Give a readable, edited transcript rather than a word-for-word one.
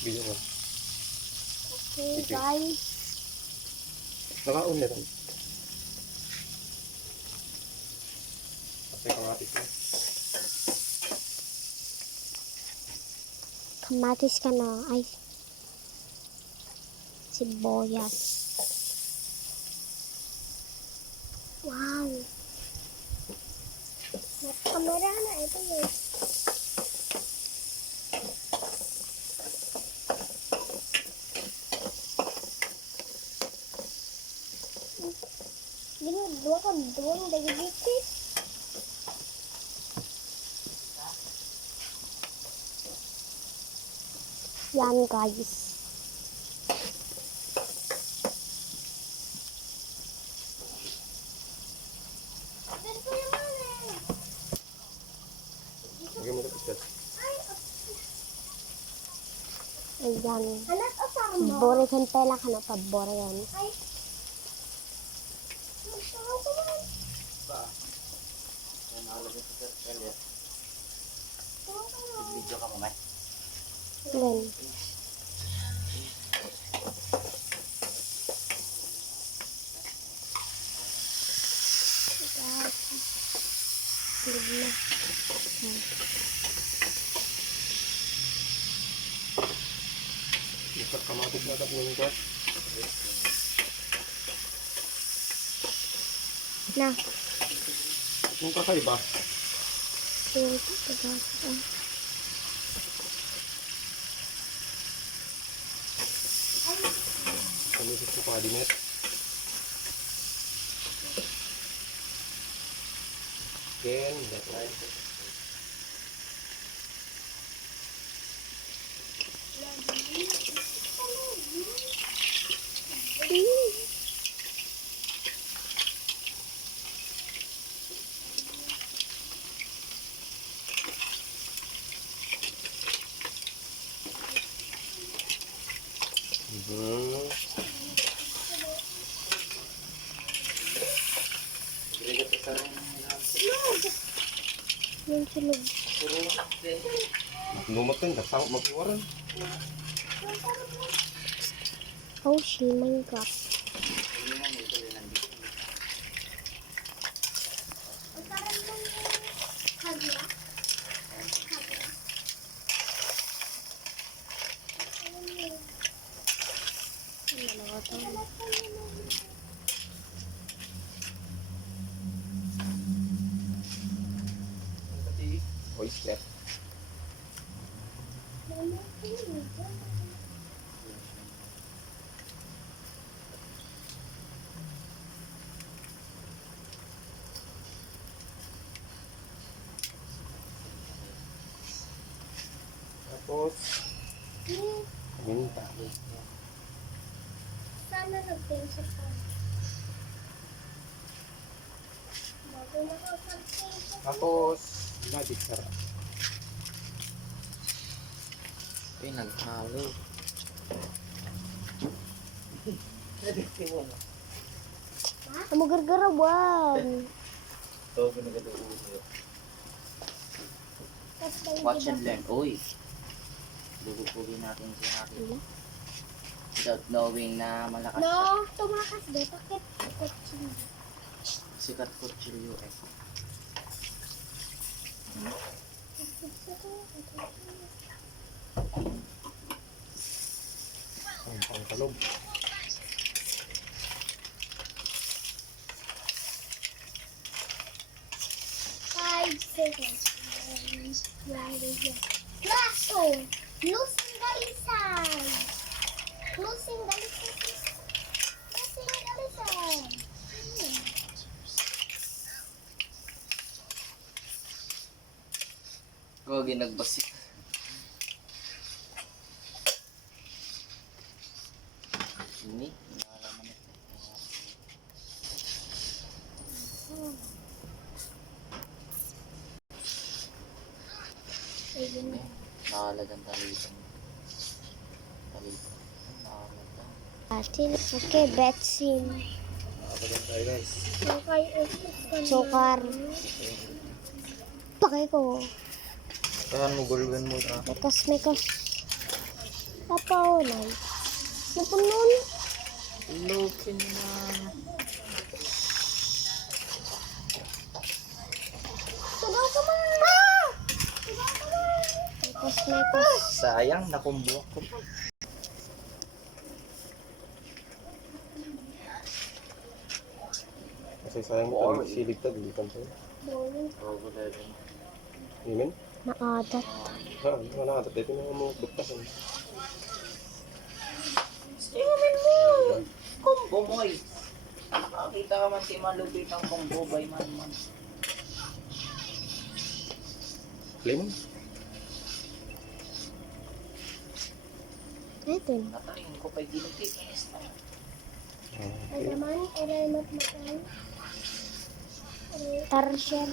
Video ko. Okay, guys. Naka-on na rin. Kasi kamatis na. Kamatis ka na. Ay. Sibuyas. Wow. May kamera na ito eh. Dua dari dikit. Yan guys. Ayan. Bore kan pala ka na pabore yan. Video ka mamay. Yan. Ikat kamatis na tapos nung gas. Nah. Yung kakaiba. Yan. Ito. Kamisis ko kadinet. Then, that right. Yan sulog. Lumot kan, dasang mag-iwaran. Oh, si Minecraft. Oyster. Tapos, minta. Sana nag-pencil ka. Bago nakapag-pencil. Tapos, magic sarap. Uy, naghalo. Amo gargarawan. Ito, ginagado-ulo. Watch and learn. Uy. Bubugugin natin si Haki. Without knowing na malakas siya. No, tumakas ba? Bakit? Sikat kutsilyo eh. Ang pangkalog. Seconds. Lasso! Losing galisan! Losing galisan! Losing galisan! Ko ginagbasik. Ini, nalaman ito. Nakalagang talitan. Atin, okay, betsin. Nakalagang tayo guys. Sukar. Pakay ko. Kaya mo gulwan mo na. Mekas. Papaulay. Napunon. Lookin na. Sabaw ka man. Mekas. Sayang, nakumbuak ko. Kasi sayang ito, silip ta, hindi pa ito. Oo, wala rin. Amen? Naadat. Ha, wala ka. Ito na mo buktas. Tingnan mo! Kumbo mo eh. Makakita ka man si malupit ang kumbo by man. Lemon? Ito. Natayin ko pa'y ginagtitis na. Ay naman, ay matmatay. Tarsyan.